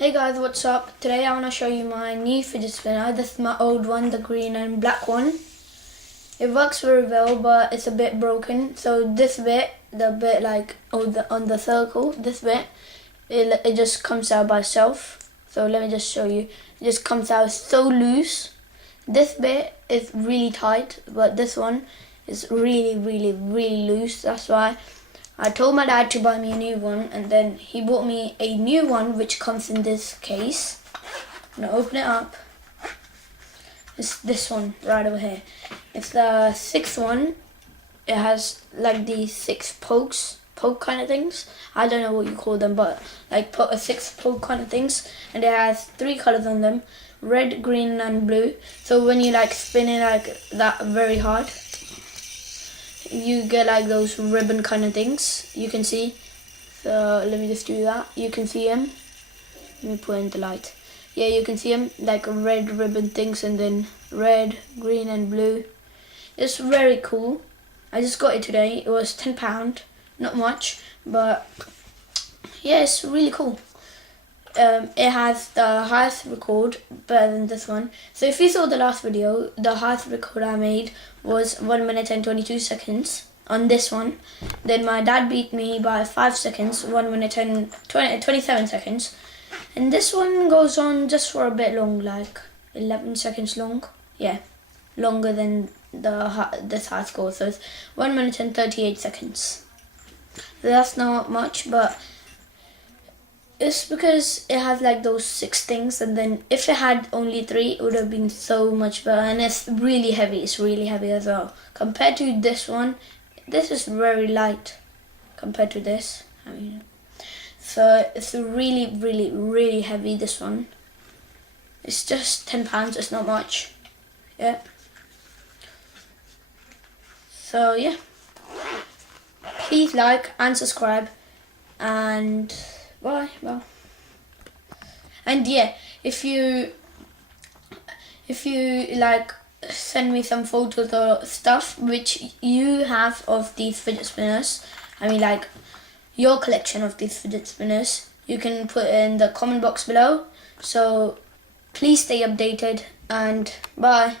Hey guys, what's up? Today I want to show you my new fidget spinner. This is my old one, the green and black one. It works very well, but it's a bit broken. So this bit, the bit like on the circle, this bit, it just comes out by itself. So let me just show you. It just comes out so loose. This bit is really tight, but this one is really loose. That's why I told my dad to buy me a new one, and then he bought me a new one which comes in this case. I'm gonna open it up. It's this one right over here. It's the sixth one. It has like these six poke kind of things. I don't know what you call them, but like six poke kind of things. And it has 3 colors on them: red, green, and blue. So when you like spin it like that very hard, you get like those ribbon kind of things. You can see. So let me just do that. You can see them. Let me put in the light. Yeah, you can see them like red ribbon things, and then red, green, and blue. It's very cool. I just got it today. It was £10. Not much, but yeah, it's really cool. It has the highest record, better than this one. So if you saw the last video, the highest record I made was 1 minute and 22 seconds on this one. Then my dad beat me by 5 seconds, 1 minute and 27 seconds. And this one goes on just for a bit long, like 11 seconds long. Yeah, longer than this high score. So it's 1 minute and 38 seconds. So that's not much, but it's because it has like those 6 things, and then if it had only 3, it would have been so much better. And it's really heavy. It's really heavy as well. Compared to this one, this is very light compared to this. I mean, so it's really heavy, this one. It's just £10. It's not much. Yeah. So yeah. Please like and subscribe, and bye. Well, and yeah, if you like, send me some photos or stuff which you have of these fidget spinners. I mean, like your collection of these fidget spinners. You can put in the comment box below. So please stay updated, and bye.